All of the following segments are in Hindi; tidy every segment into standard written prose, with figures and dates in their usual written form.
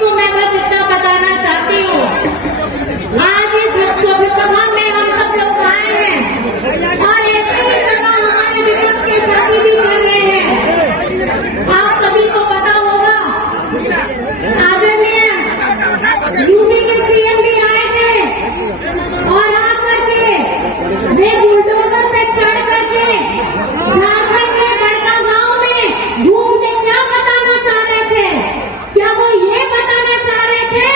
को मैं बस इतना बताना चाहती हूँ, आज इस सभा में हम सब लोग आए हैं और ऐसे ही सभा हमारे विपक्ष के साथी भी कर रहे हैं। आप सभी को पता होगा, आदरणीय यूपी के सीएम भी आए थे और आकर के वे बुलडोजर पे चढ़ करके झारखंड के बड़का गांव में घूम के क्या बताना चाह रहे थे? क्या वो ये बताना चाह रहे थे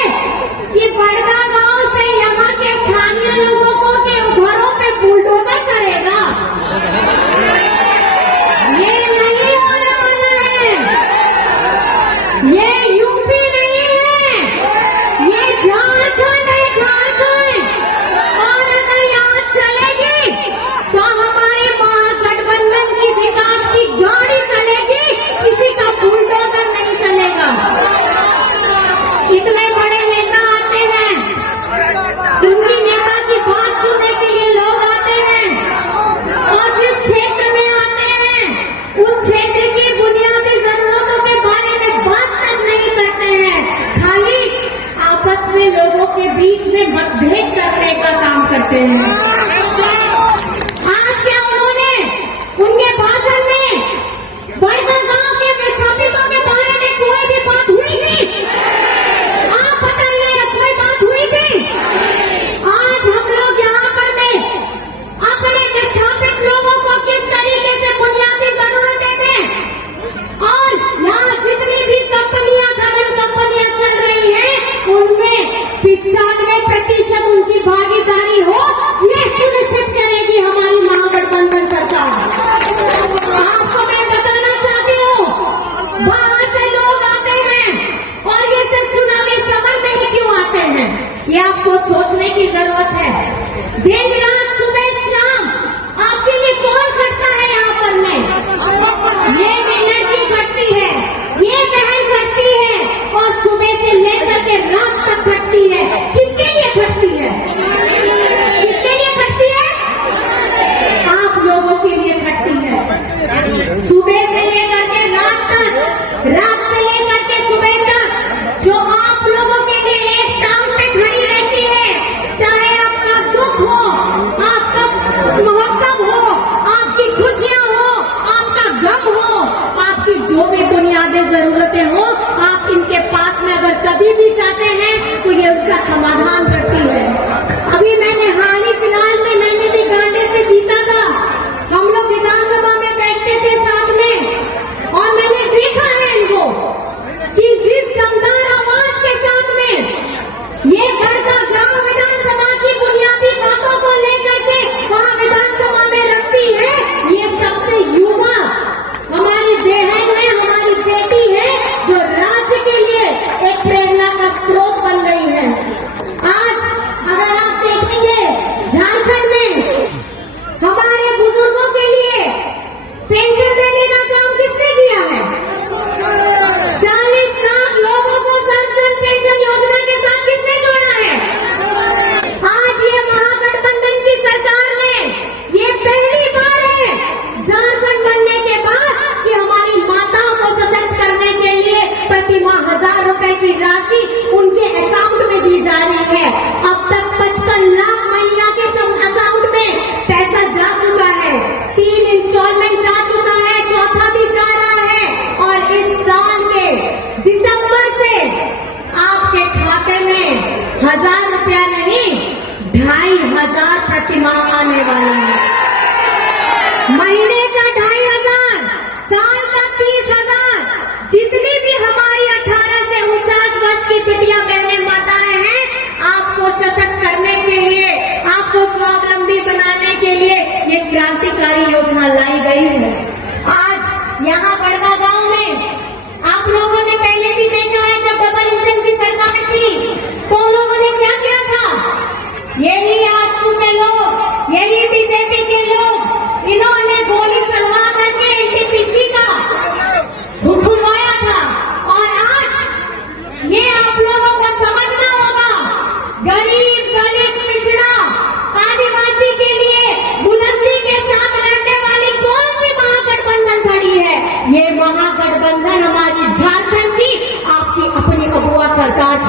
कि बड़का गांव से यहाँ के स्थानीय लोगों को के घरों पे बुलडोजर करेगा? ये नहीं होने वाला है। ये यूपी नहीं है, ये झारखंड है, झारखंड। और अगर यहाँ चलेगी तो हमारी महागठबंधन की विकास की गाड़ी चलेगी, किसी का बुलडोजर नहीं चलेगा। इतने बड़े नेता आते हैं, उनकी नेता की बात सुनने के लिए लोग आते हैं और जिस क्षेत्र में आते हैं उस क्षेत्र की बुनियादी जरूरतों के बारे में बात तक नहीं करते हैं, खाली आपस में लोगों के बीच में मतभेद करने का काम करते हैं। आज क्या उन्होंने उनके भाषण में बड़का गांव के विस्थापितों के बारे में कोई भी बात हुई थी? आप बताइए, कोई बात हुई थी? आज हम लोग यहाँ पर में अपने विस्थापित लोगों को किस तरीके से बुनियादी जरूरतें दें और यहाँ जितनी भी कंपनियां, खनन कंपनियां चल रही हैं, उनमें 95% उनकी भागीदारी हो, ये सुनिश्चित करेगी हमारी महागठबंधन सरकार। आपको मैं बताना चाहती हूँ, बाहर से लोग आते हैं और ये सिर्फ चुनावी समर में ही क्यों आते हैं, ये आपको सोचने की जरूरत है। दिन रात सुबह शाम आपके लिए कौन खटता है यहाँ पर में? ये लड़की खटती है, ये बहन खटती है और सुबह से लेकर के रात तक खटती है। किसके लिए खटती है? किसके लिए खटती है? आप लोगों के लिए खटती है। सुबह से लेकर के रात तक, रात से लेकर के सुबह तक जो आप लोगों के लिए एक टांग पे खड़ी रहती है, चाहे आपका दुख हो,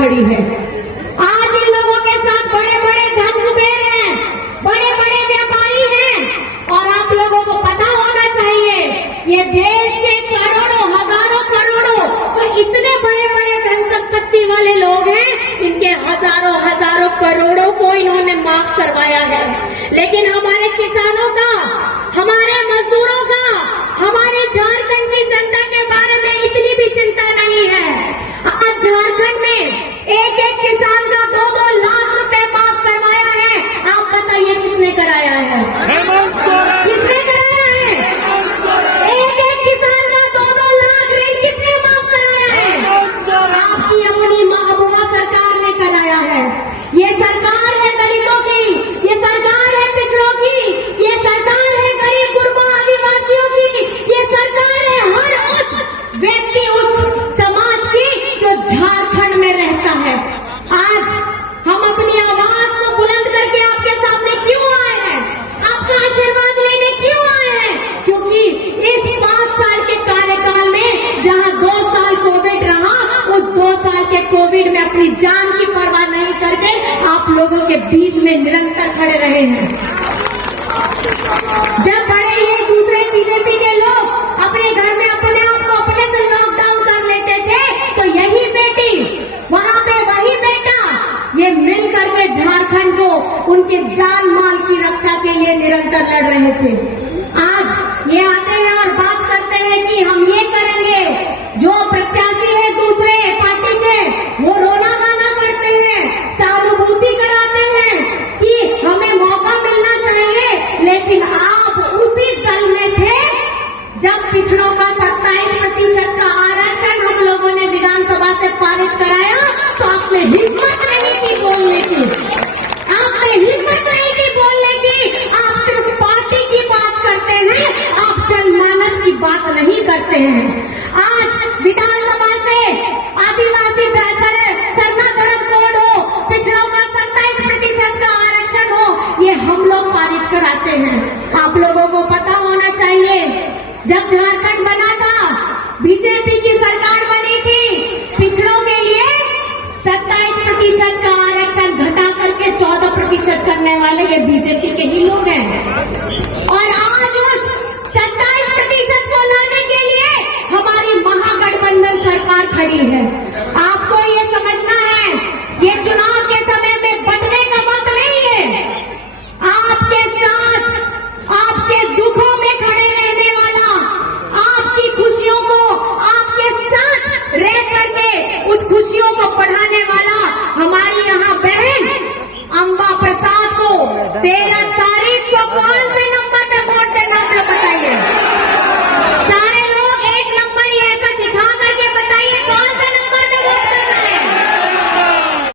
खड़ी है। आज इन लोगों के साथ बड़े बड़े धन कुबेर हैं, बड़े बड़े व्यापारी हैं, और आप लोगों को पता होना चाहिए ये देश के करोड़ों हजारों करोड़ों जो इतने बड़े बड़े धन संपत्ति वाले लोग हैं, इनके हजारों हजारों करोड़ों को इन्होंने माफ करवाया है। लेकिन हमारे किसानों का, हमारे मजदूरों का, हमारे झारखंड की जनता के बारे में इतनी भी चिंता नहीं है। आज झारखंड में एक एक किसान का 2-2 लाख रुपए माफ करवाया है। आप बताइए किसने कराया है? किसने कराया है? एक एक किसान का 2-2 लाख ऋण किसने माफ कराया है? आपकी अपनी महबूबा सरकार ने कराया है। ये सरकार है दलितों की, ये सरकार है पिछड़ों की, ये सरकार है गरीब गुरबा आदिवासियों की, ये सरकार है हर उस व्यक्ति, उस समाज की जो झारखंड में रहता है। आज हम अपनी आवाज को बुलंद करके आपके सामने क्यों आए हैं? आपका आशीर्वाद लेने क्यों आए हैं? क्योंकि इस 5 साल के कार्यकाल में जहां 2 साल कोविड रहा, उस 2 साल के कोविड में अपनी जान की परवाह नहीं करके आप लोगों के बीच में निरंतर खड़े रहे हैं। जब बड़े ये दूसरे बीजेपी के लोग अपने घर में अपने आप को अपने से लॉकडाउन कर लेते थे, तो यही बेटी, वहां पे वही बेटा, ये मिल करके झारखंड को उनके जान माल की रक्षा के लिए निरंतर लड़ रहे थे। आज ये आते हैं और बात करते हैं कि हम ये करेंगे। जो प्रत्याशी है दूसरे पार्टी के, वो रोना गाना करते हैं, सहानुभूति कराते हैं कि हमें मौका मिलना चाहिए। लेकिन आप उसी दल में थे जब पिछड़ों का 27% का आरक्षण हम लोगों ने विधानसभा से पारित कराया, तो आपने हिम्मत नहीं की बोलने की, आपने हिम्मत नहीं की बोलने की। आप सिर्फ पार्टी की बात करते हैं, आप जनमानस की बात नहीं करते हैं। आज विधानसभा से आदिवासी सरना धर्म कोड हो, पिछड़ों का 27% का आरक्षण हो, ये हम लोग पारित कराते हैं। आप लोगों को पता होना चाहिए, जब झारखंड बना था, बीजेपी की सरकार बनी थी, पिछड़ों के लिए 27% का आरक्षण घटा करके 14% करने वाले ये बीजेपी के ही लोग हैं। और आज उस 27% को लाने के लिए हमारी महागठबंधन सरकार खड़ी है। आपको ये समझना है, ये चुनाव के समय में बटने का वक्त नहीं है। आपके साथ, आपके दुखों में खड़े रहने वाला, आपकी खुशियों को आपके साथ रह करके उस खुशियों को बढ़ाने वाला हमारी यहाँ बहन अंबा प्रसाद को 13